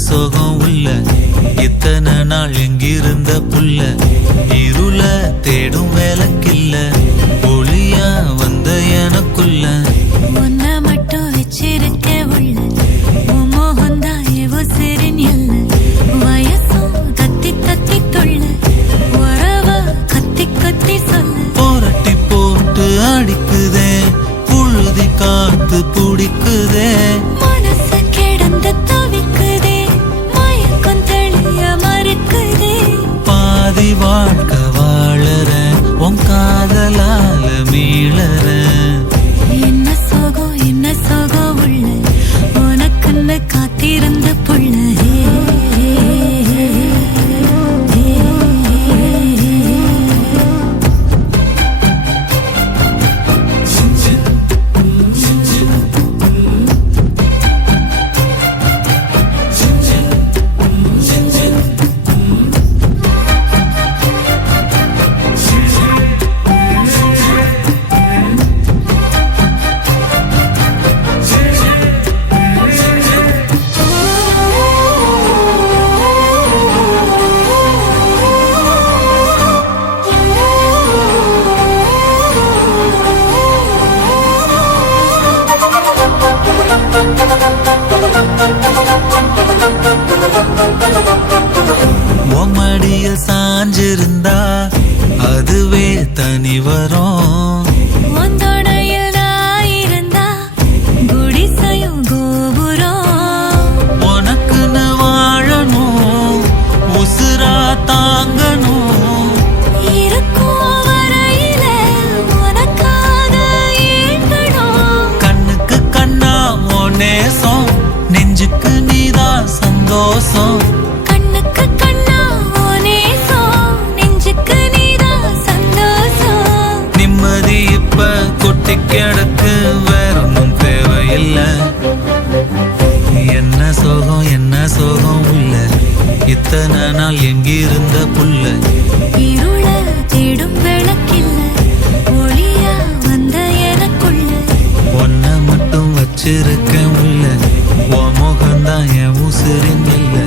சோகம் உள்ள இத்தனை நாள் எங்கிருந்த புள்ள இருள தேடும் வேலைக்கில்ல ஒளியா வந்த எனக்குள்ள உன்னை மட்டும் வச்சிருக்க உள்ள உன் மோகந்தான் எவோ சிறின் எல்ல வயசும் தத்தி தத்தி தொள்ள உறவ கத்தி கத்தி சொல்ல போரட்டி போட்டு அடிக்குதே புழுதி காத்து பிடிக்குதே மனசு கிடந்து தவிக்குதே மயக்கம் தெளிய மறுக்குதே பாதி வாழ்க்கை வாழற உன் காதலால மீளற என்ன சோகம் உள்ள உனக்குன்னு காத்திருந்த புள்ள மடியில் சாஞ்சிருந்தா அதுவே தனி வரும் உந்தோடையில் நான் இருந்தா குடிசையும் கோபுரம் உனக்குன்னு வாழணும் உசுரா தாங்கணும் இருக்கும் வரையில உனக்காக ஏங்கணும் கண்ணுக்கு கண்ணா ஓ நேசம் நெஞ்சுக்கு நீதான் சந்தோஷம் கண்ணுக்கு கண்ணா ஓ நேசம் நெஞ்சுக்கு நீதான் சந்தோஷம் நிம்மதி இப்ப கொட்டி கிடக்கு வேற ஒன்றும் தேவையில்லை என்ன சோகம் உள்ள இத்தனை நாள் எங்கிருந்த புள்ள இருள தேடும் விளக்கில்ல ஒளியா வந்த எனக்குள்ள ஒன்ன மட்டும் வச்சிருக்க உள்ள உன் முகம்தான் என் உசிரின் இல்லை